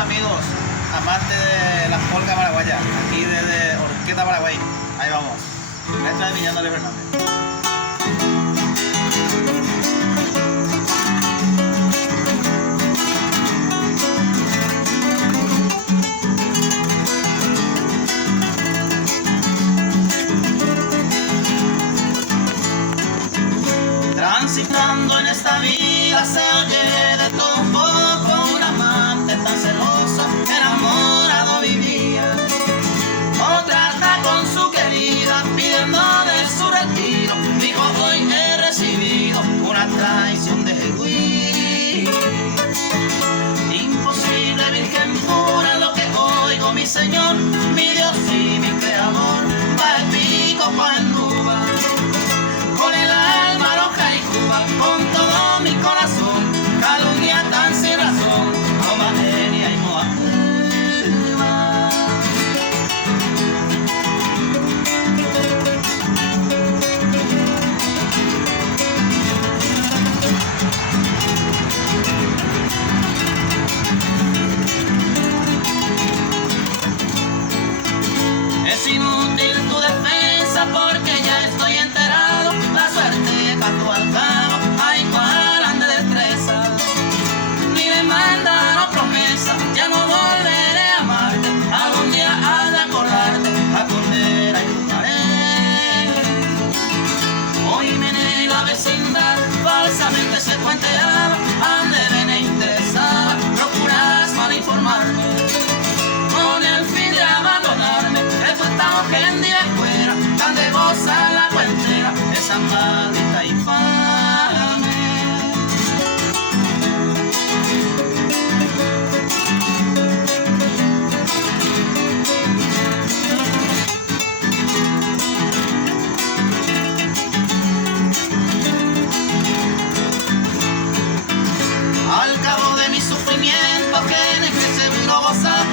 amigos amantes de las polcas paraguayas, aquí desde Horqueta, Paraguay. Ahí vamos. Esto es Millán de Fernández. Transitando en esta vida se oye de todo un poco, un amante tan celoso, enamorado vivía. Otra anda con su querida pidiendo de su retiro, dijo hoy he recibido una traición de Jehuí. Imposible, virgen pura, lo que oigo, mi Señor, mi Dios y mi Creador, va el pico en duda. Con el alma loca y Cuba, con todo mi corazón, calumnia tan sin razón, Romaneria y Moa. Es inútil tu defensa porque ya estoy enterado. La suerte cantó al cabo, ay cuál grande destreza. Ni me mandaron promesa, ya no volveré a amarte. Algún día has de acordarte, a Cordera y Pujaré. Hoy me en la vecindad, falsamente se cuenteaba, ande me interesaba, procuras mal informarme. Con el fin de abandonarme, he puesto gente de fuera, tan de goza la cuentera, esa maldita infame. Al cabo de mi sufrimiento, que en el que seguro gozar,